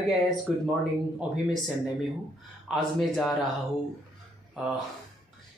Hi guys, good morning. अभी मैं चेन्नई में हूँ। आज मैं जा रहा हूँ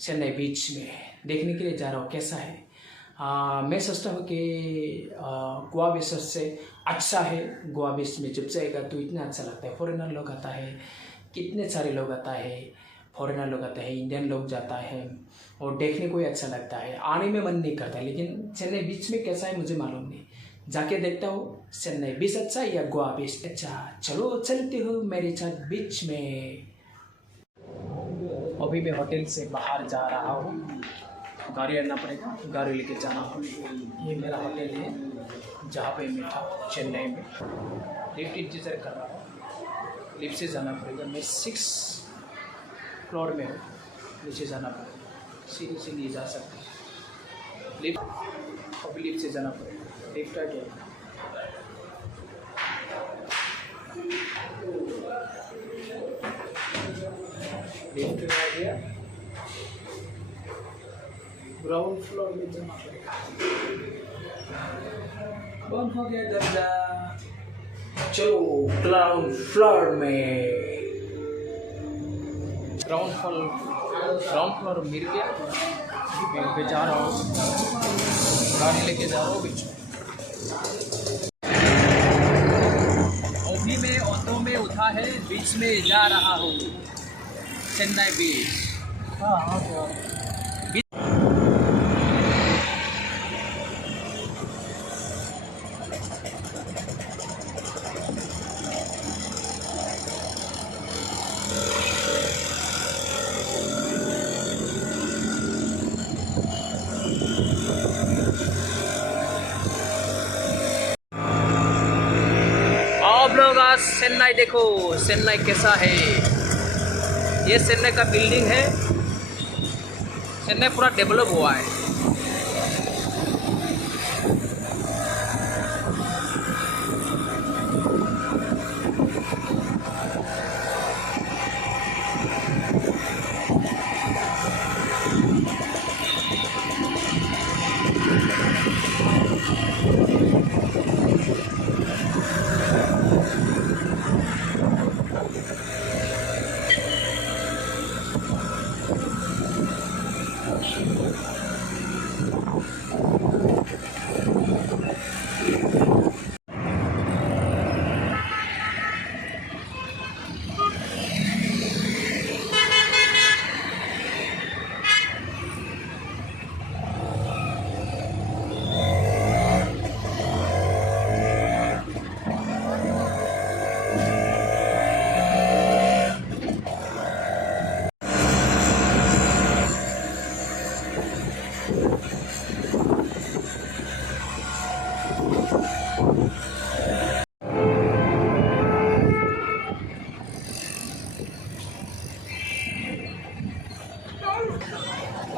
चेन्नई बीच में देखने के लिए जा रहा हूँ कैसा है। मैं सोचता हूँ कि गोवा बीच सबसे अच्छा है। गोवा बीच में जब जाएगा तो इतना अच्छा लगता है। फॉरेनर लोग आता है, कितने सारे लोग आता है। फॉरेनर लोग आता है, इंडियन लोग जाता है और देखने को ही अच्छा लगता है। आने में मन नहीं करता, लेकिन चेन्नई बीच में कैसा है मुझे मालूम नहीं। जाके देखता हूँ चेन्नई बीच अच्छा या गोवा बीच अच्छा। चलो चलते हो मेरे साथ बीच में। अभी मैं होटल से बाहर जा रहा हूँ। गाड़ी आना पड़ेगा, गाड़ी लेके जाना होगा। ये मेरा होटल है जहाँ पे मैं था चेन्नई में। लिफ्ट इंतज़ार कर रहा हूँ। लिफ्ट से जाना पड़ेगा। मैं 6 फ्लोर में हूँ, नीचे जाना पड़ेगा। सीढ़ी से नहीं जा सकते। लिफ्ट अभी लिफ्ट से जाना पड़ेगा। लिफ्ट आ गया। लिफ्ट आ गया। ग्राउंड फ्लोर में जाना पड़ेगा। बंद हो गया दरवाजा। चलो ग्राउंड फ्लोर में। ग्राउंड फ्लोर मिल गया। मैं पे जा रहा हूँ, गाड़ी लेके जा रहा हूँ बीच में। अभी मैं ऑटो में उठा है, बीच में जा रहा हूँ चेन्नई बीच। हाँ आप लोग आज चेन्नई देखो, चेन्नई कैसा है। ये चेन्नई का बिल्डिंग है। चेन्नई पूरा डेवलप हुआ है।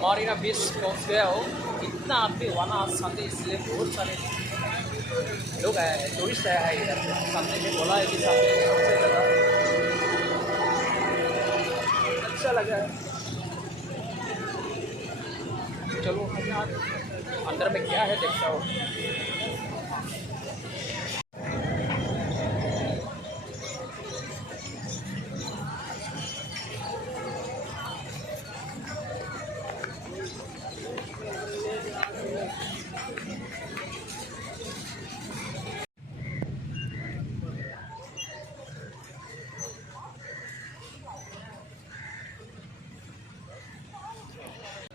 मरीना बीच पहुँच गया हो। इतना आदमी वहाँ सामने, इसलिए बहुत सारे लोग आए हैं, टूरिस्ट आया है इधर। सामने में बोला है कि सामने सबसे ज़्यादा अच्छा लगा है। चलो अंदर में क्या है देखता हूँ।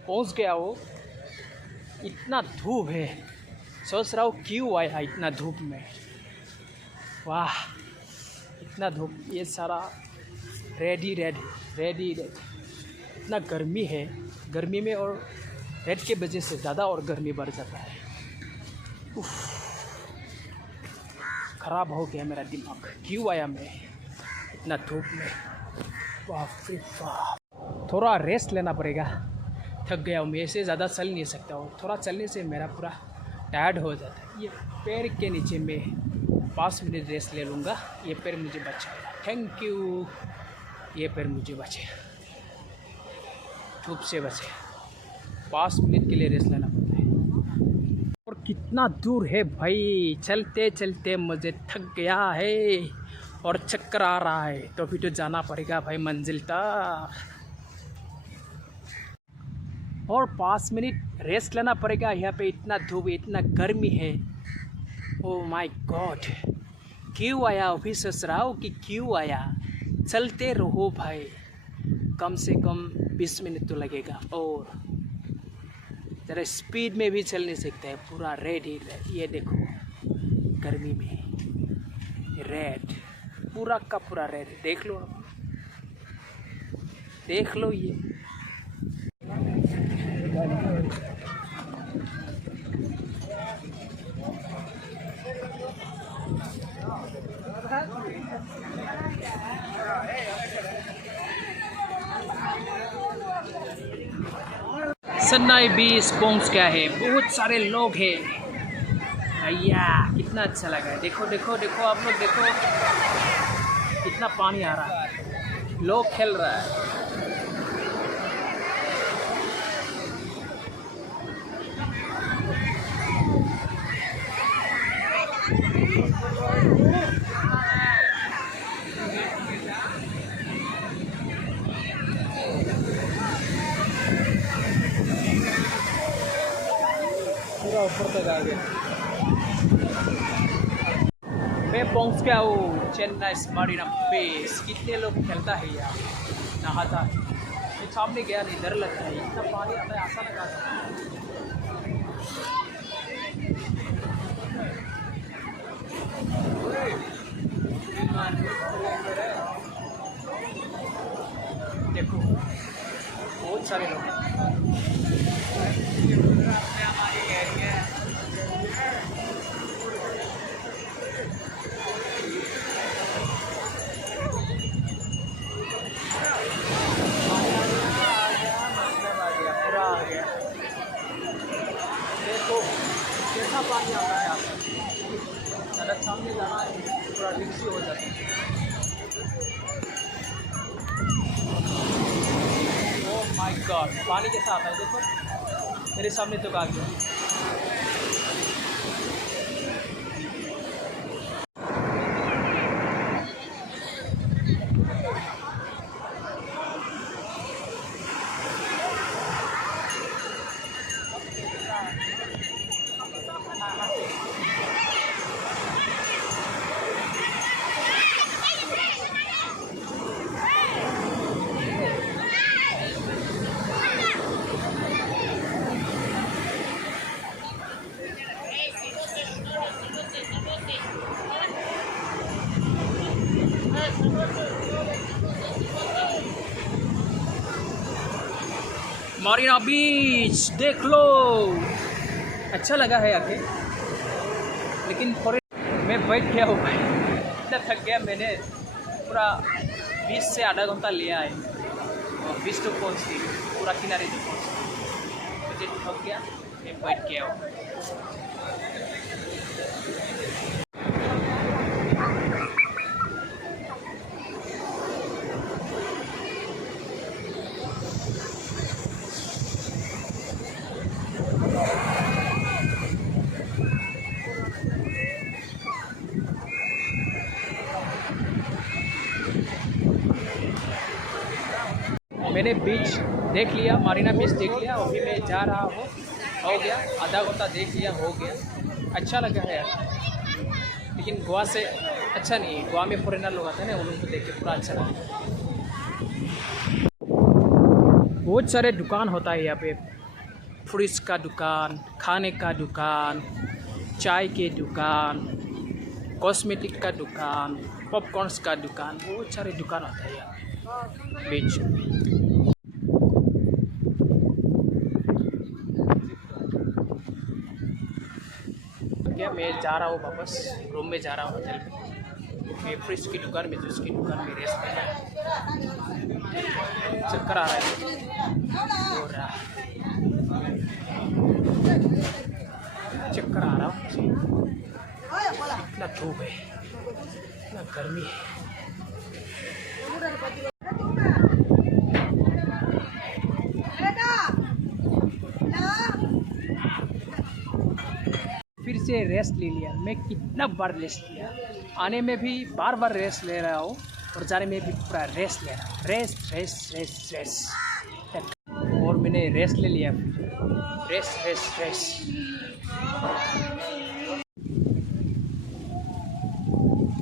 पहुंच गया वो। इतना धूप है, सोच रहा हूँ क्यों आया इतना धूप में। वाह, इतना धूप। ये सारा रेड इतना गर्मी है। गर्मी में और रेड के वजह से ज़्यादा और गर्मी बढ़ जाता है। ख़राब हो गया मेरा दिमाग। क्यों आया मैं इतना धूप में। बाप रे बाप। थोड़ा रेस्ट लेना पड़ेगा। थक गया हूँ मैं, ऐसे ज़्यादा चल नहीं सकता हूँ। थोड़ा चलने से मेरा पूरा टायर्ड हो जाता है। ये पैर के नीचे मैं 5 मिनट रेस्ट ले लूँगा। ये पैर मुझे बचाएगा। Thank you. ये पैर मुझे बचे, धूप से बचे। 5 मिनट के लिए रेस्ट लेना पड़ता है। और कितना दूर है भाई, चलते चलते मुझे थक गया है। और चक्कर आ रहा है, तो फिर तो जाना पड़ेगा भाई मंजिल तक। और 5 मिनट रेस्ट लेना पड़ेगा। यहाँ पे इतना धूप, इतना गर्मी है। ओह माय गॉड, क्यों आया अभी सोच रहा हूँ कि क्यों आया। चलते रहो भाई, कम से कम 20 मिनट तो लगेगा। और ज़रा स्पीड में भी चल नहीं सकते हैं, पूरा रेड ही रेड। ये देखो गर्मी में रेड, पूरा का पूरा रेड। देख लो आप, देख लो ये। सन्नाई बीच पोंग्स क्या है, बहुत सारे लोग हैं भैया। कितना अच्छा लगा है। देखो देखो देखो आप लोग देखो, कितना पानी आ रहा है, लोग खेल रहा है। पूरा ऊपर तक आ गया। मैं पहुंच गया हूँ चेन्नई मरीना बीच। कितने लोग खेलता है यार, नहाता है। मैं सामने गया नहीं, डर लगता है, इतना पानी आता है, आसान लगा था। देखो बहुत सारे लोग हैं। देखो कैसा पानी आता है, आप ज़्यादा सामने जाना है, थोड़ा रिक्सी हो जाता है। ओह माय गॉड, पानी कैसा आता है देखो, मेरे सामने तो आ गया। मरीना बीच देख लो, अच्छा लगा है आके। लेकिन थोड़े मैं बैठ गया हूँ भाई, इतना थक गया मैंने। पूरा 20 से आधा घंटा लिया है और 20 तो पहुँचती, पूरा किनारे तक पहुँचती। मुझे थक गया, मैं बैठ गया हूँ। मैंने बीच देख लिया, मरीना बीच देख लिया। अभी मैं जा रहा हूँ, हो गया आधा घंटा देख लिया, हो गया। अच्छा लगा है यार, लेकिन गोवा से अच्छा नहीं है। गोवा में फॉरेनर लोग आते हैं ना, उनको देख के पूरा अच्छा लगा। बहुत सारे दुकान होता है यहाँ पे, फ्रिज का दुकान, खाने का दुकान, चाय के दुकान, कॉस्मेटिक का दुकान, पॉपकॉर्न्स का दुकान, बहुत सारे दुकान होता है यहाँ पे बीच में। मैं जा रहा हूँ वापस रूम में, जा रहा हूँ होटल में। मैं फ्रिज की दुकान में, जूस की दुकान में रेस्ट कर रहा हूँ। चक्कर आ रहा है और चक्कर आ रहा हूँ। इतना धूप है, इतना गर्मी है। फिर से रेस्ट ले लिया। मैं कितना बार रेस्ट लिया, आने में भी बार बार रेस्ट ले रहा हूँ और जाने में भी पूरा रेस्ट ले रहा हूँ, रेस्ट रेस्ट रेस्ट रेस्ट। और मैंने रेस्ट ले लिया, रेस्ट रेस्ट रेस्ट।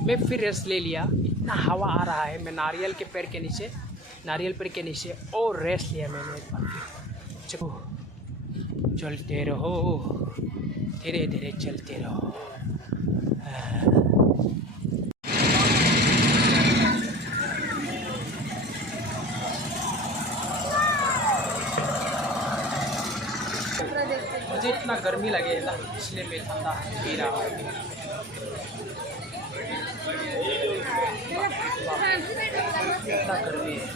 मैं फिर रेस्ट ले लिया, इतना हवा आ रहा है। मैं नारियल के पेड़ के नीचे और रेस्ट लिया मैंने एक बार। चलो चलते रहो, धीरे धीरे चलते रहो। मुझे इतना गर्मी लगे ना, इसलिए मैं ठंडा पी रहा हूँ। इतना गर्मी है,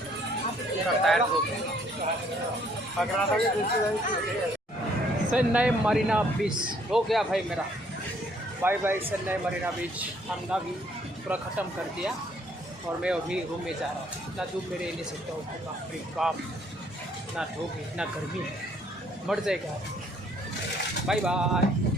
पूरा टायर हो गया। चेन्नई मरीना बीच हो गया भाई मेरा, बाय बाय चेन्नई मरीना बीच। ठंडा भी पूरा ख़त्म कर दिया और मैं अभी रूम में जा रहा हूँ। इतना धूप मेरे नहीं सकता हूँ, काम, इतना धूप, इतना गर्मी है, मर जाएगा। Bye bye.